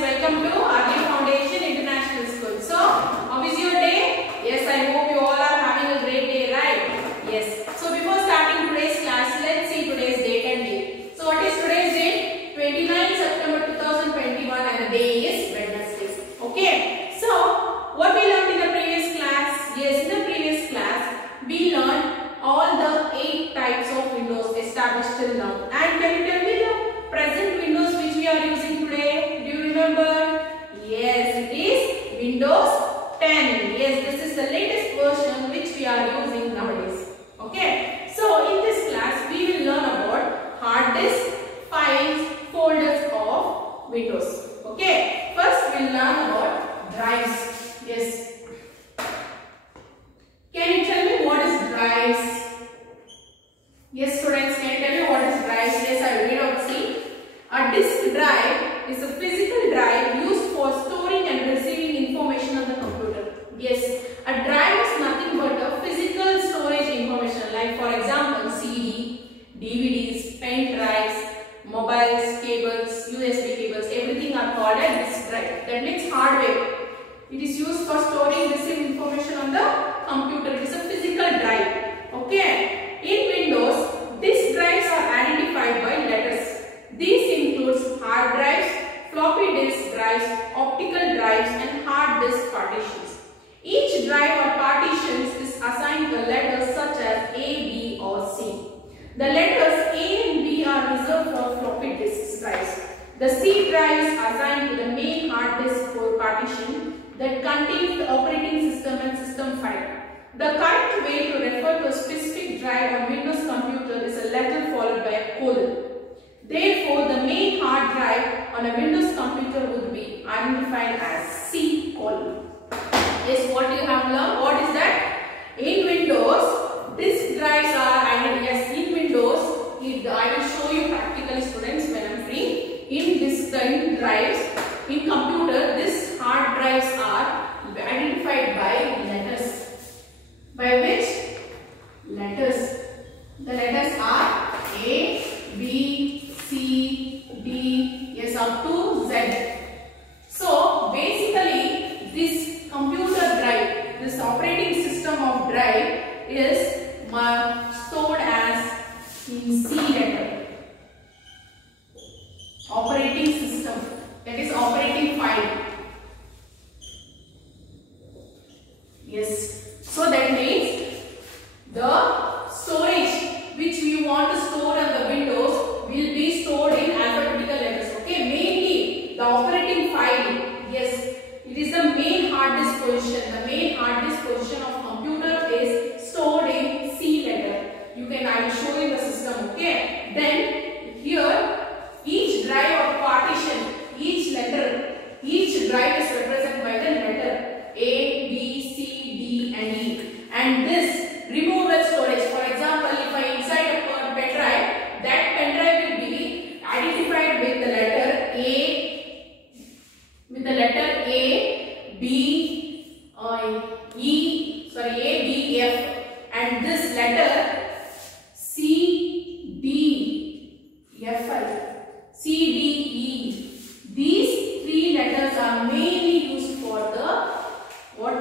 welcome to RD Foundation International School. So, how is your day? Yes, I hope you all are having a great day, right? Yes. So, before starting today's class, let's see today's date and date. So, what is today's date? 29 September 2021 and the day is Wednesday. Okay. So, what we learned in the previous class? Yes, in the previous class, we learned all the 8 types of windows established till now. And can you tell me the present windows which we are using today? Do you remember? Yes, it is Windows 10. Yes, this is the latest version which we are using nowadays. Okay. So in this class we will learn about hard disk, files, folders of Windows. Okay. First we will learn about drives. Yes. Can you tell me what is drives? Yes, students, can you tell me what is drives? Yes, I will read out. See, a disk drive is a physical drive used for storing and receiving information on the computer. Yes, a drive is nothing but a physical storage information, like for example, CD, DVDs, pen drives, mobiles, cables, USB cables, everything are called a disk drive. That means hardware. It is used for storing, receiving information on the computer. It is a physical drive. Okay. In Windows, disk drives are identified by letters. These includes hard drives, floppy disk drives, optical drives, and hard disk partitions. Each drive or partitions is assigned the letters such as A, B, or C. The letters A and B are reserved for floppy disk drives. The C drive is assigned to the main hard disk partition that contains the operating system and system file. The correct way to refer to a specific drive on Windows computer is a letter followed by a colon. Therefore, the main hard drive on a Windows computer would be identified as C colon. Yes, what you have learned? What is that? In Windows, disk drives are identified. Yes, in Windows, I will show you practically, students, when I am free. In disk drives, in computer, this hard drives are identified by letters. By which? Letters. The letters are A, B, C, D, yes, up to Z. So basically this computer drive, this operating system of drive is stored as in C letter. Operating system, that is operating file. Yes. So that means the storage which we want to store on the Windows will be stored in alphabetical letters. Okay, mainly the operating file. Yes, it is the main hard disk position. The main hard disk position of computer is stored in C letter. I will show you the system. Okay. Then here each drive or partition, each drive is represented by the letter A, B, C, D, and E. And this removable storage, for example, if I inside a pen drive, that pen drive will be identified with the letter A, B, A, B, F, and this letter C, D, F, C, D, E. These 3 letters are mainly used for the what?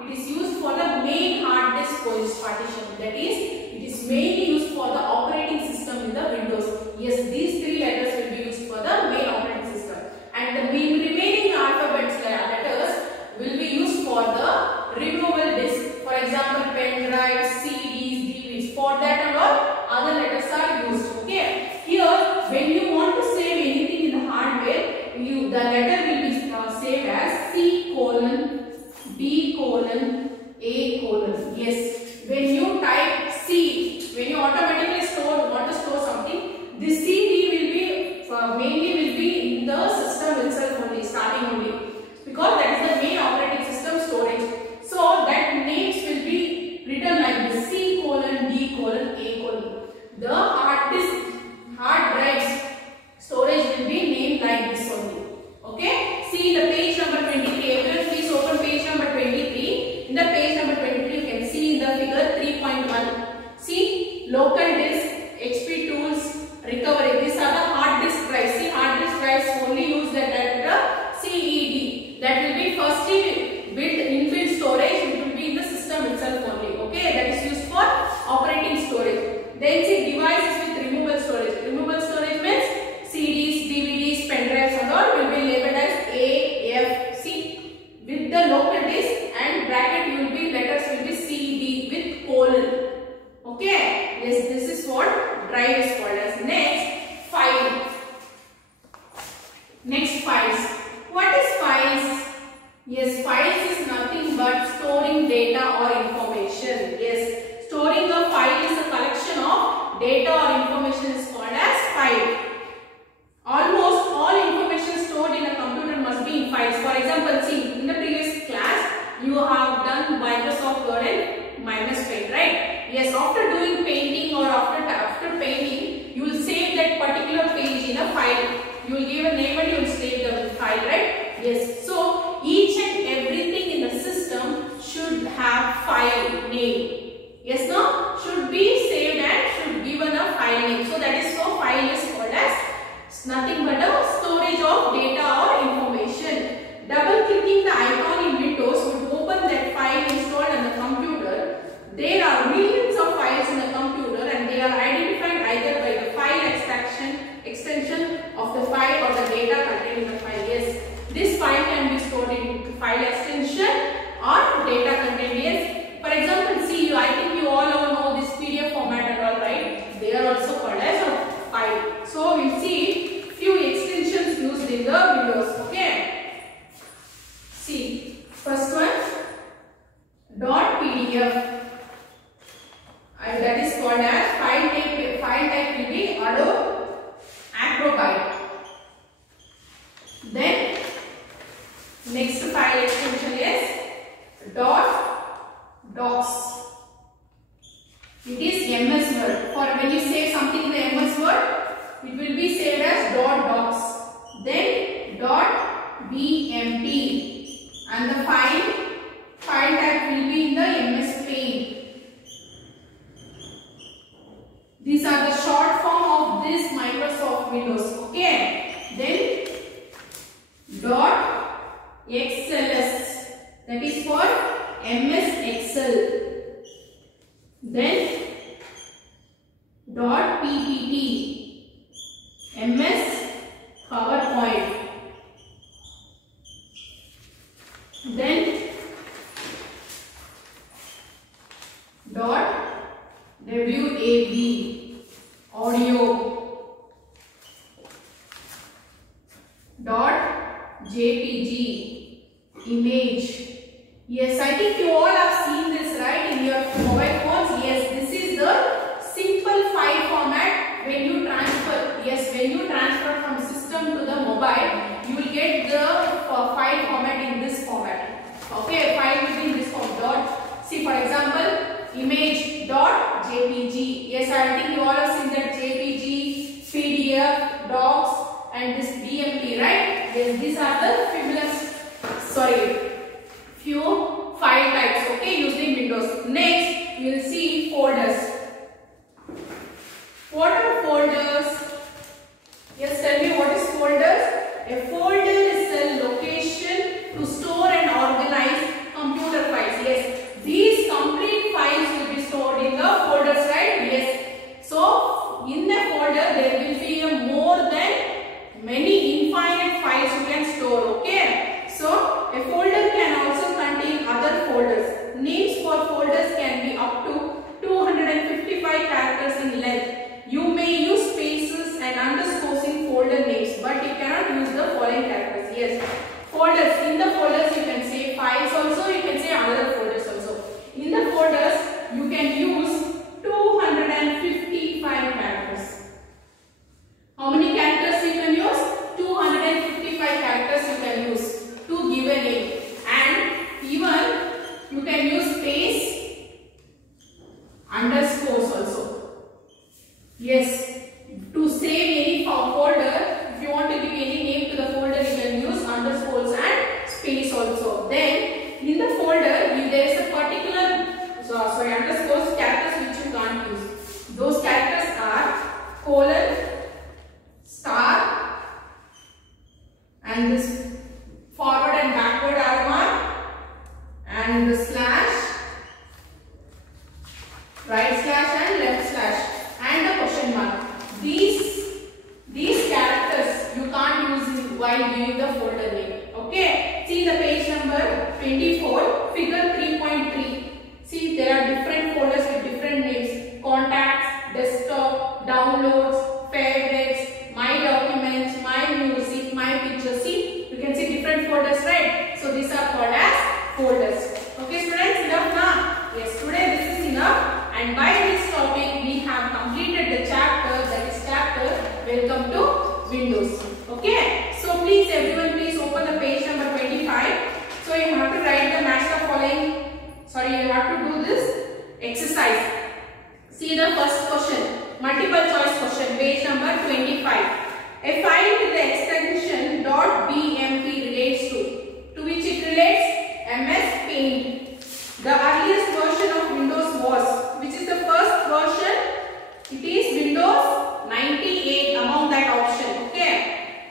It is used for the main hard disk partition. That is, it is mainly used for the operating system in the Windows. Yes, these 3 letters will be used for the main operating system. And the remaining alphabets letters will be used for the removable disk. For example, pen drives, CDs, DVDs. For that and all, other letters are used. Okay. Here, when you want to save anything in the hardware, the letter will be saved as C colon, D colon, A colon. Yes. When you type C, when you automatically want to store something, this CD will be mainly will be in the system itself only, starting only, because that is the main operating system storage. So that names will be written like this: C colon, D colon, A colon. The hard drives storage will be named like this only. Okay. You will give a name and you will save the file, right? Yes. So each and everything in the system should have file name. Yes, no? Should be saved and should given a file name. So that is so file is called as nothing but a storage of data or information. Double clicking the icon in Windows would open that file installed on the computer. There are millions of files in the computer and they are identified either by the file extension of the file or the data contained in the file. Yes, this file can be stored in file extension or data contained. Yes, for example, see, I think you all know this PDF format and all, right? They are also called as a file. So we will see few extensions used in the Windows. Okay. See, first one, .pdf. And that is called as file type will be Adobe Acrobat. Then next file extension is .docs. It is MS Word. For when you save something in the MS Word, it will be saved as .docs. Then .bmp, and the file type will be in the MS Paint. These are the short form of this Microsoft Windows. Okay. Then .xls, that is for MS Excel. Then .ppt, MS PowerPoint. Then .wav, audio. .jpg, image. Yes, I think you all have seen this, right, in your mobile phones. Yes, this is the simple file format when you transfer. Yes, when you transfer from system to the mobile, you will get the file format in this format. Okay, file will be in this form. See, for example, image.jpg. Yes, I think you all have seen that JPG, PDF, docs, and this BMP, right? Yes, these are the few file types, okay, used in Windows. Next, you will see folders. What are folders? Yes, tell me what is folders? A folder is a location to store and organize computer files. Yes, these complete files will be stored in the folders, right? Yes. So, in the folder there will be more than many infinite files you can store, okay? So, a folder can also contain other folders. Names for folders can be up to 255 characters in length. You may use spaces and underscores in folder names, but you cannot use the following characters. Yes, folders. In the folders you can say files also, you can say other folders also. In the folders you can use 255 characters. How many characters you can use? 255 characters you can use to give a name, and even you can use space, underscores also. Yes, to save any folder, if you want to give any name to the folder, you can use underscores and space also. Then in the folder, there is a particular underscores characters which you can't use. Those characters are colon, star, and this forward and backward arrow mark, and the slash, right slash and left slash, and the question mark. These characters you can't use while giving the folder name. Okay. See the page number 24, figure 3.3. See, there are different folders with different names: contacts, desktop, downloads, favorites, my documents, my music, my pictures. See, you can see different folders, right? So these are called as folders. Okay, students, enough now? Yes, today this is enough, and by this topic we have completed the chapter, that is chapter Welcome to Windows. Okay, so please everyone, please open the page number 25. So you have to write the match the following. You have to do this exercise. See the first question, multiple choice question, page number 25. A file with the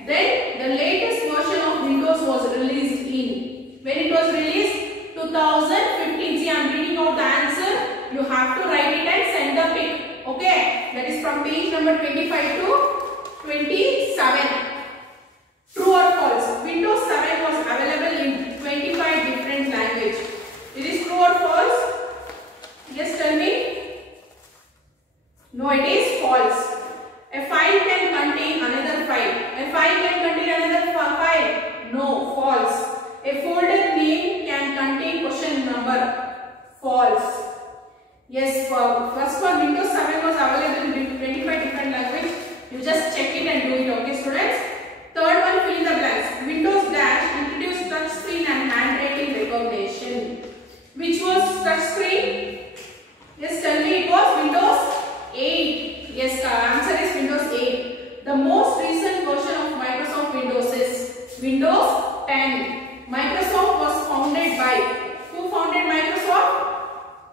Then the latest version of Windows was released in, when it was released, 2015. See, I am reading out the answer. You have to write it and send the pic. Okay, that is from page number 25 to 27. True or false? Windows 7 was available in 25 different languages. It is true or false? Yes, tell me. No, it is false. A file can contain another file. A file can contain another file. No, false. A folder name can contain question number. False. Yes, first one, Windows 7 was available in 25 different languages. You just check it and do it, okay students? Third one, fill in the blanks. Windows Dash introduced touchscreen and handwriting recognition. Which was touchscreen? Yes, tell me, it was Windows 8. Yes, the answer is Windows 8. The most recent version of Microsoft Windows is Windows 10. Microsoft was founded by, who founded Microsoft?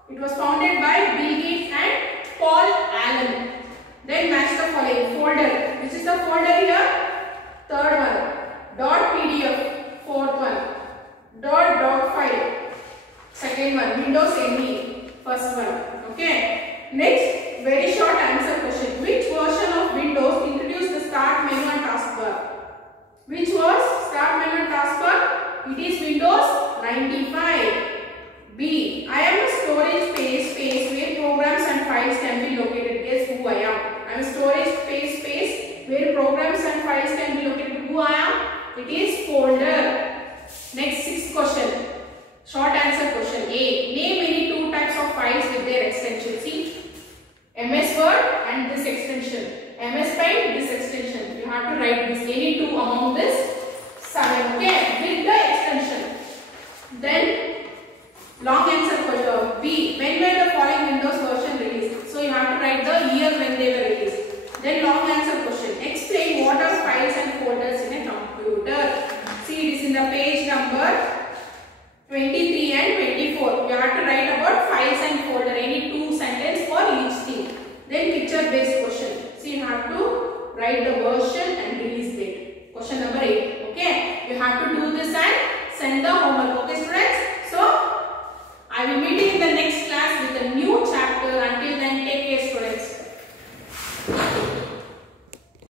It was founded by Bill Gates and Paul Allen. Then match the following. Folder. Which is the folder